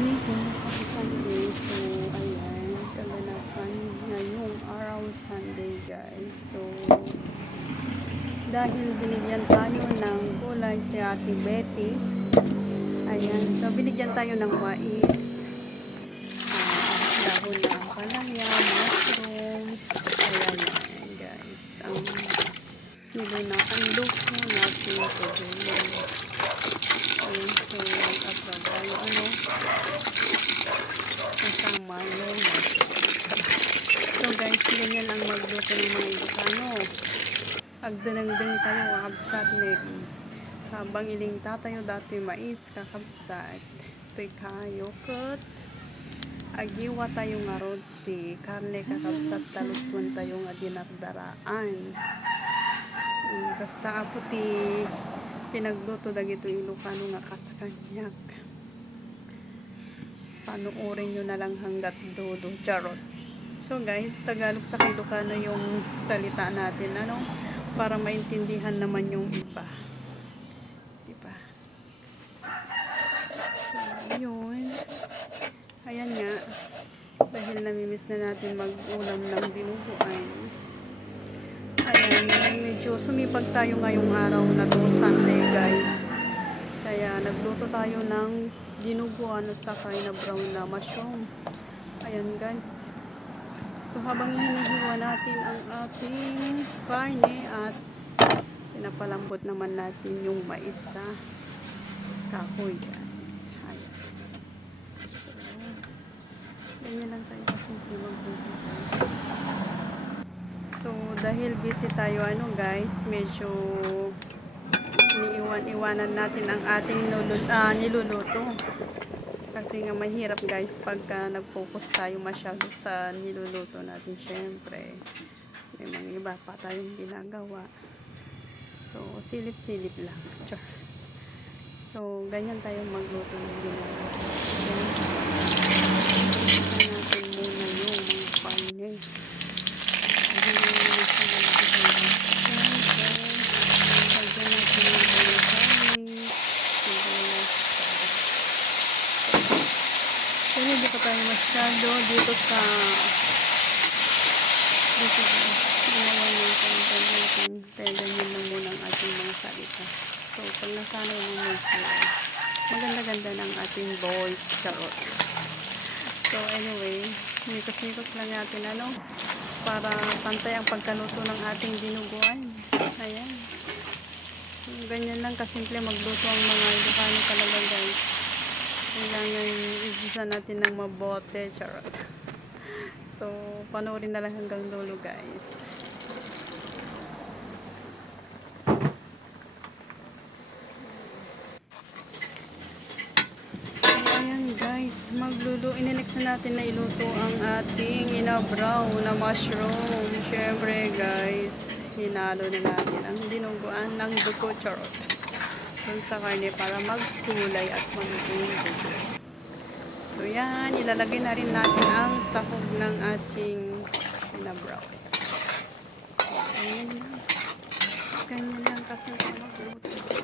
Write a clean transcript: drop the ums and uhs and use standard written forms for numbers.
Hey guys, happy Sunday. So, ayan, kaganapan ngayong araw Sunday guys. So, dahil binigyan tayo ng gulay si Ate Betty, ayan, so binigyan tayo ng mais, dahon ng palaya, mushroom, ayan guys, ang luto natin today. Ayan, so, nag-upload tayo, kasama yung so guys, ganyan ang magluto ng mga Ilocano. Agdanang-dang tayo kakabsat nek. Habang iling tatayo dati mais kakabsat. Ito'y kayo kat. Agiwa tayo nga roti. Karne kakabsat talutuan tayo nga dinardaraan. Basta apo ti pinagluto dagito Ilocano nga kaskanyak. Panuorin nyo na lang hanggat dulo. Charot. So guys, Tagalog sa Ilocano yung salita natin, para maintindihan naman yung iba. Diba? So, yun. Ayan nga. Dahil namimiss na natin mag-ulam ng dinuguan. Ayan, medyo sumipag tayo ngayong araw na to, Sunday guys. Kaya nagluto tayo ng dinuguan at saka na brown na mushroom. Ayan guys. So habang hinihiwa natin ang ating karne at pinapalambot naman natin yung mais sa kahoy guys. Ayan. So, ganyan lang tayo kasimple magluto guys. So dahil busy tayo guys, medyo iniiwan-iwanan natin ang ating niluluto. Kasi nga mahirap guys pagka nag-focus tayo masyado sa niluluto natin. Syempre may mga iba pa tayong ginagawa. So silip-silip lang. So ganyan tayo magluto ng ginagawa. Natin muna yung mga karne. Hindi pa tayo masyado dito ginawa natin. Kaya ganyan lang muna ang ating mga salita. So pag nasanay mo maganda-ganda ng ating voice. Charot. So anyway, mikos-mikos lang natin para pantay ang pagkaluto ng ating dinuguan. Ayan. So, ganyan lang kasimple magluto ang mga Ilocano talaga guys. Kailangan i-isa natin ng mabote. Charot. So, panoorin na lang hanggang dulo guys. So, ayan guys. Ininext na natin na iluto ang ating inabraw na mushroom. Syempre guys, hinalo na natin ang dinuguan ng dugo. Charot. Sa karne para magkulay at magkulay. So yan, ilalagay na rin natin ang sahog ng ating inabraw. So, ganyan lang kasi magluto.